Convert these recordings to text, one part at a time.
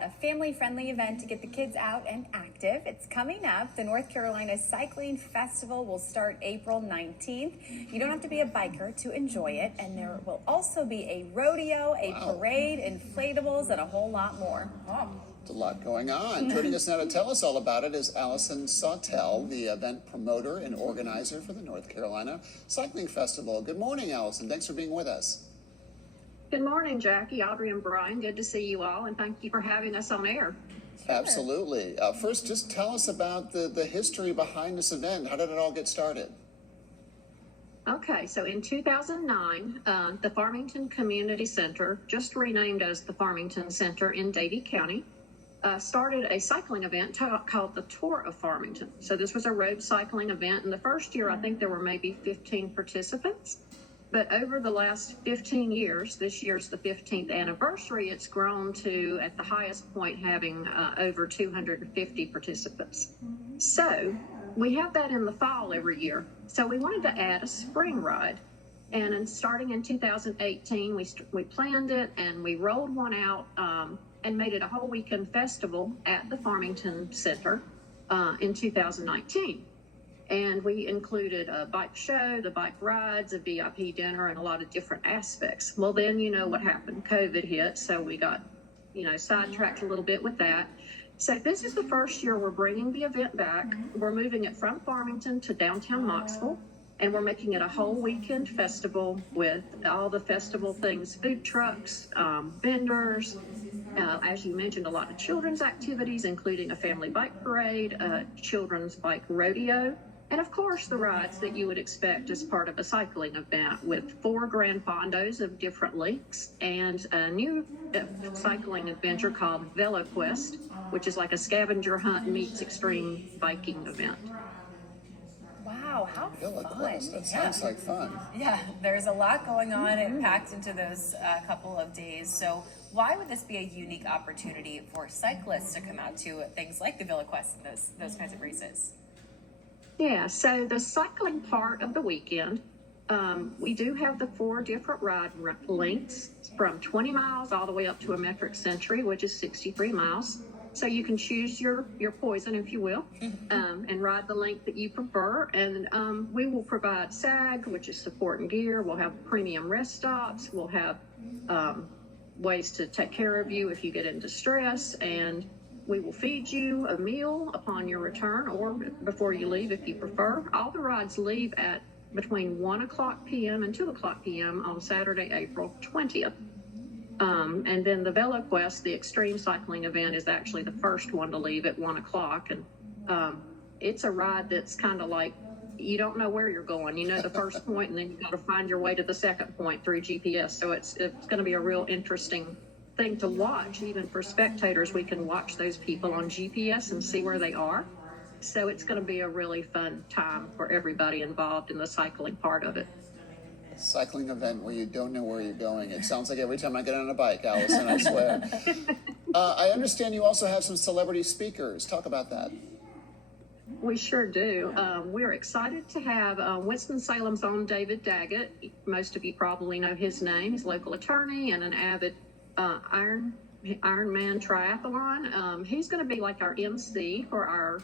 about a family-friendly event to get the kids out and active. It's coming up. The North Carolina Cycling Festival will start April 19th. You don't have to be a biker to enjoy it, and there will also be a rodeo, a parade, inflatables, and a whole lot more. There's a lot going on. Joining us now to tell us all about it is Allison Sawtell, the event promoter and organizer for the North Carolina Cycling Festival. Good morning, Allison. Thanks for being with us. Good morning, Jackie, Audrey, and Brian. Good to see you all, and thank you for having us on air. Sure. Absolutely. First, just tell us about the history behind this event. How did it all get started? Okay, so in 2009, the Farmington Community Center, just renamed as the Farmington Center in Davie County, started a cycling event called the Tour of Farmington. So this was a road cycling event. In the first year, I think there were maybe 15 participants. But over the last 15 years, this year's the 15th anniversary, it's grown to, at the highest point, having over 250 participants. So we have that in the fall every year. So we wanted to add a spring ride. And starting in 2018, we planned it and we rolled one out and made it a whole weekend festival at the Farmington Center in 2019. And we included a bike show, the bike rides, a VIP dinner, and a lot of different aspects. Well, then you know what happened. COVID hit, so we got, sidetracked a little bit with that. So this is the first year we're bringing the event back. We're moving it from Farmington to downtown Knoxville, and we're making it a whole weekend festival with all the festival things, food trucks, vendors, as you mentioned, a lot of children's activities, including a family bike parade, children's bike rodeo, and of course the rides that you would expect as part of a cycling event, with 4 grand fondos of different lengths and a new cycling adventure called VeloQuest, which is like a scavenger hunt meets extreme biking event. Wow, how fun. That sounds like fun. Yeah, there's a lot going on and packed into those couple of days. So why would this be a unique opportunity for cyclists to come out to things like the VeloQuest and those kinds of races? Yeah, so the cycling part of the weekend, we do have the 4 different ride lengths from 20 miles all the way up to a metric century, which is 63 miles. So you can choose your poison, if you will, and ride the length that you prefer. And we will provide SAG, which is support and gear. We'll have premium rest stops. We'll have ways to take care of you if you get in distress. And we will feed you a meal upon your return or before you leave if you prefer. All the rides leave at between 1 o'clock p.m. and 2 o'clock p.m. on Saturday, April 20th. And then the VeloQuest, the extreme cycling event, is actually the first one to leave at 1 o'clock. And it's a ride that's kind of like, you don't know where you're going. You know the first point, and then you got to find your way to the second point through GPS. So it's going to be a real interesting thing to watch. Even for spectators, we can watch those people on GPS and see where they are. So it's going to be a really fun time for everybody involved in the cycling part of it. Cycling event where you don't know where you're going. It sounds like every time I get on a bike, Allison, I swear. I understand you also have some celebrity speakers. Talk about that. We sure do. We're excited to have Winston-Salem's own David Daggett. Most of you probably know his name. He's a local attorney and an avid Ironman triathlon. He's going to be like our MC for our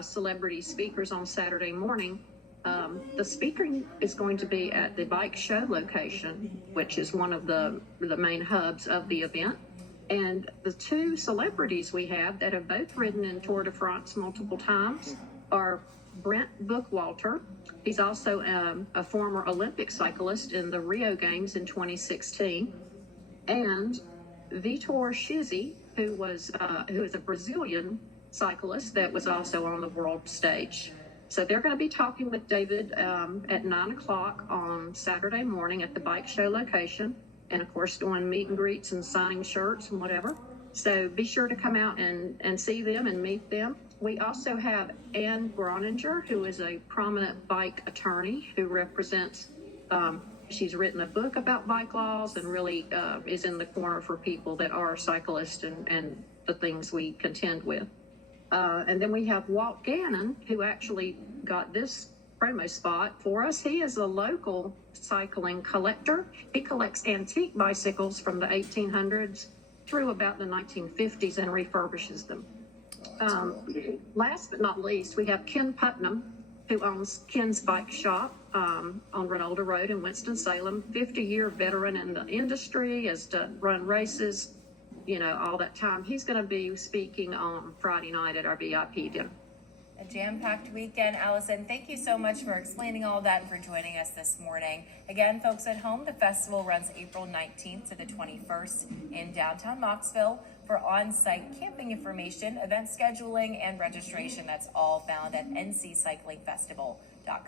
celebrity speakers on Saturday morning. The speaking is going to be at the bike show location, which is one of the main hubs of the event. And the 2 celebrities we have that have both ridden in Tour de France multiple times are Brent Bookwalter. He's also a former Olympic cyclist in the Rio Games in 2016. And Vitor Schizzi, who is a Brazilian cyclist that was also on the world stage. So they're going to be talking with David at 9 o'clock on Saturday morning at the bike show location. And of course, doing meet and greets and signing shirts and whatever. So be sure to come out and see them and meet them. We also have Anne Groninger, who is a prominent bike attorney who represents, she's written a book about bike laws and really is in the corner for people that are cyclists and the things we contend with. And then we have Walt Gannon, who actually got this promo spot for us. He is a local cycling collector. He collects antique bicycles from the 1800s through about the 1950s and refurbishes them. Last but not least, we have Ken Putnam, who owns Ken's Bike Shop on Renolda Road in Winston-Salem, 50-year veteran in the industry, has run races, all that time. He's going to be speaking on Friday night at our VIP dinner. A jam-packed weekend. Allison, thank you so much for explaining all that and for joining us this morning. Again, folks at home, the festival runs April 19th to the 21st in downtown Knoxville. For on-site camping information, event scheduling, and registration, that's all found at nccyclingfestival.com.